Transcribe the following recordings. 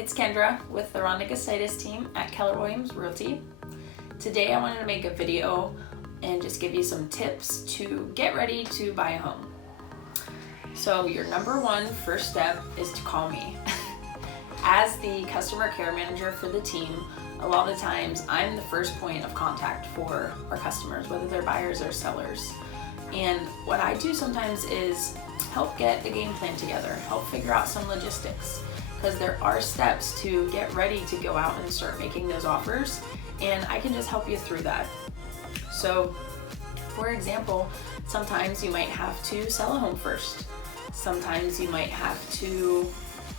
It's Kendra with the Rhonda Gustitus Team at Keller Realty. Today I wanted to make a video and just give you some tips to get ready to buy a home. So your number one first step is to call me. As the customer care manager for the team, a lot of times I'm the first point of contact for our customers, whether they're buyers or sellers. And what I do sometimes is help get a game plan together, help figure out some logistics, because there are steps to get ready to go out and start making those offers, and I can just help you through that. So, for example, sometimes you might have to sell a home first. Sometimes you might have to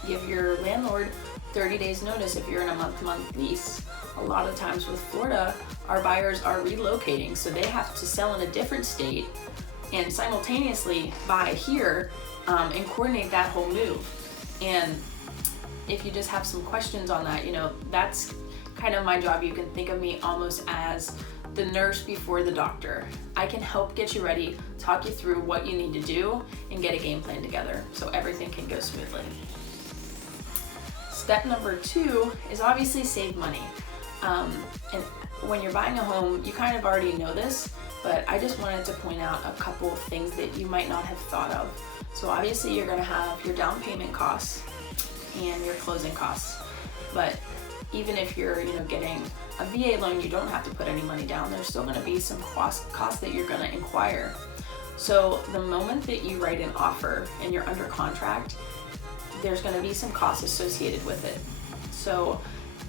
give your landlord 30 days notice if you're in a month-to-month lease. A lot of times with Florida, our buyers are relocating, so they have to sell in a different state and simultaneously buy here and coordinate that whole move. And if you just have some questions on that, that's kind of my job. You can think of me almost as the nurse before the doctor. I can help get you ready, talk you through what you need to do, and get a game plan together so everything can go smoothly. Step number 2 is obviously save money. And when you're buying a home, you kind of already know this, but I just wanted to point out a couple of things that you might not have thought of. So obviously you're gonna have your down payment costs and your closing costs. But even if you're getting a VA loan, you don't have to put any money down. There's still gonna be some costs that you're gonna inquire. So the moment that you write an offer and you're under contract, there's gonna be some costs associated with it. So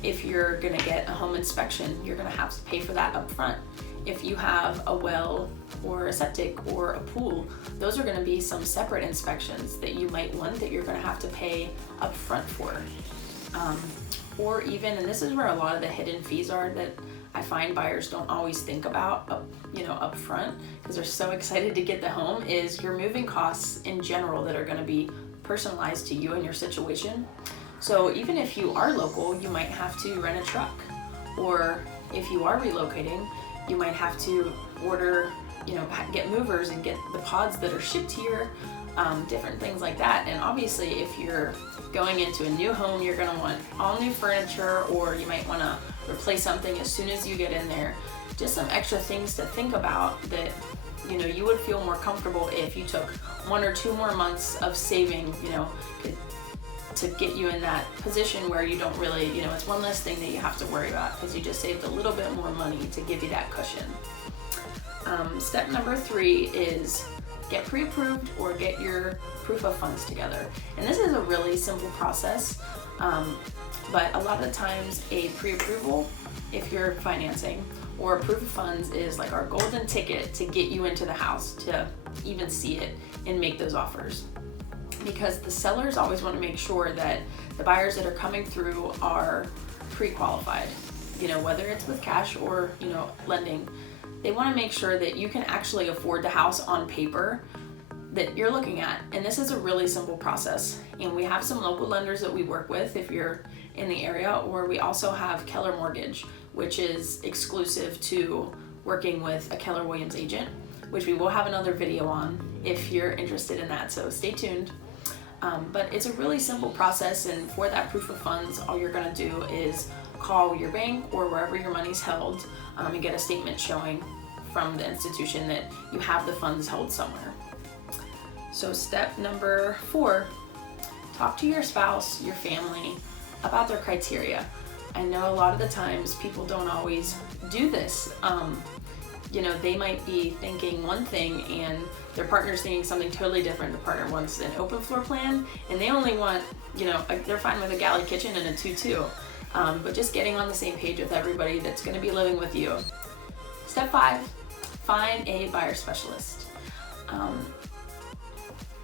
if you're gonna get a home inspection, you're gonna have to pay for that up front. If you have a well or a septic or a pool, those are gonna be some separate inspections that you might want that you're gonna have to pay up front for. Or even, and this is where a lot of the hidden fees are that I find buyers don't always think about up front, because they're so excited to get the home, is your moving costs in general that are gonna be personalized to you and your situation. So even if you are local, you might have to rent a truck. Or if you are relocating, you might have to order, get movers and get the pods that are shipped here, different things like that. And obviously if you're going into a new home, you're gonna want all new furniture, or you might wanna replace something as soon as you get in there. Just some extra things to think about that, you would feel more comfortable if you took 1 or 2 more months of saving, to get you in that position where you don't really, it's one less thing that you have to worry about because you just saved a little bit more money to give you that cushion. Step number 3 is get pre-approved or get your proof of funds together. And this is a really simple process, but a lot of the times a pre-approval, if you're financing, or a proof of funds is like our golden ticket to get you into the house, to even see it and make those offers. Because the sellers always want to make sure that the buyers that are coming through are pre-qualified, whether it's with cash or, lending. They want to make sure that you can actually afford the house on paper that you're looking at. And this is a really simple process. And we have some local lenders that we work with if you're in the area, or we also have Keller Mortgage, which is exclusive to working with a Keller Williams agent, which we will have another video on if you're interested in that, so stay tuned. But it's a really simple process, and for that proof of funds, all you're gonna do is call your bank or wherever your money's held and get a statement showing from the institution that you have the funds held somewhere. So step number 4, talk to your spouse, your family, about their criteria. I know a lot of the times people don't always do this. They might be thinking one thing and their partner's thinking something totally different. The partner wants an open floor plan and they only want, they're fine with a galley kitchen and a 2-2. But just getting on the same page with everybody that's gonna be living with you. Step 5, find a buyer specialist.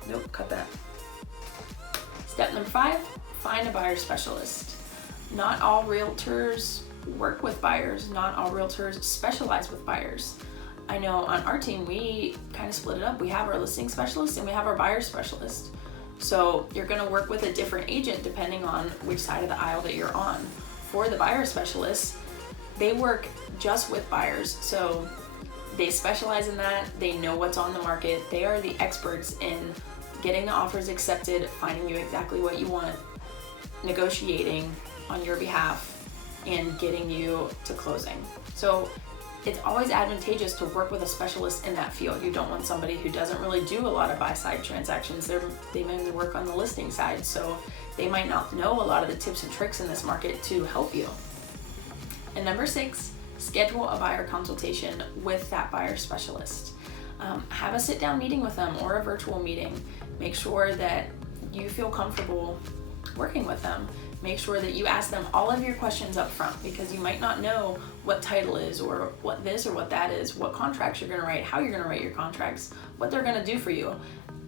Nope, cut that. Step number 5, find a buyer specialist. Not all realtors work with buyers. Not all realtors specialize with buyers. I know on our team, we kind of split it up. We have our listing specialist and we have our buyer specialist. So you're gonna work with a different agent depending on which side of the aisle that you're on. For the buyer specialists, they work just with buyers. So they specialize in that. They know what's on the market. They are the experts in getting the offers accepted, finding you exactly what you want, negotiating on your behalf and getting you to closing. So it's always advantageous to work with a specialist in that field. You don't want somebody who doesn't really do a lot of buy-side transactions. They mainly work on the listing side, so they might not know a lot of the tips and tricks in this market to help you. And number 6, schedule a buyer consultation with that buyer specialist. Have a sit-down meeting with them or a virtual meeting. Make sure that you feel comfortable working with them. Make sure that you ask them all of your questions up front, because you might not know what title is, or what this or what that is, what contracts you're going to write, how you're going to write your contracts, what they're going to do for you.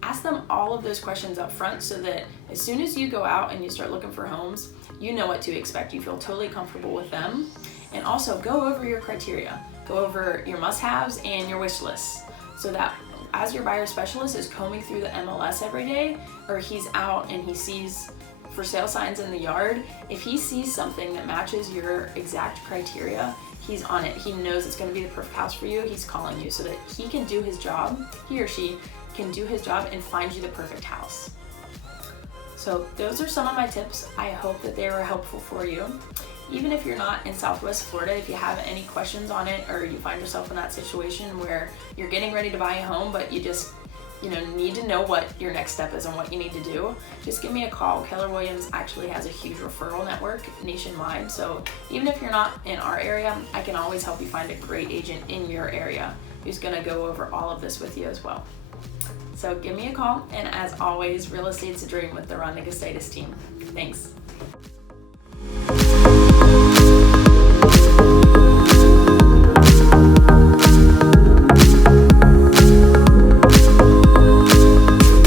Ask them all of those questions up front so that as soon as you go out and you start looking for homes, you know what to expect. You feel totally comfortable with them. And also go over your criteria. Go over your must-haves and your wish lists, so that as your buyer specialist is combing through the MLS every day, or he's out and he sees for sale signs in the yard, if he sees something that matches your exact criteria, he's on it. He knows it's going to be the perfect house for you. He's calling you so that he can do his job, he or she can do his job and find you the perfect house. So those are some of my tips. I hope that they were helpful for you. Even if you're not in Southwest Florida, if you have any questions on it, or you find yourself in that situation where you're getting ready to buy a home, but you just need to know what your next step is and what you need to do, just give me a call. Keller Williams actually has a huge referral network nationwide. So even if you're not in our area, I can always help you find a great agent in your area who's gonna go over all of this with you as well. So give me a call, and as always, real estate's a dream with the Rhonda Gustitus Team. Thanks.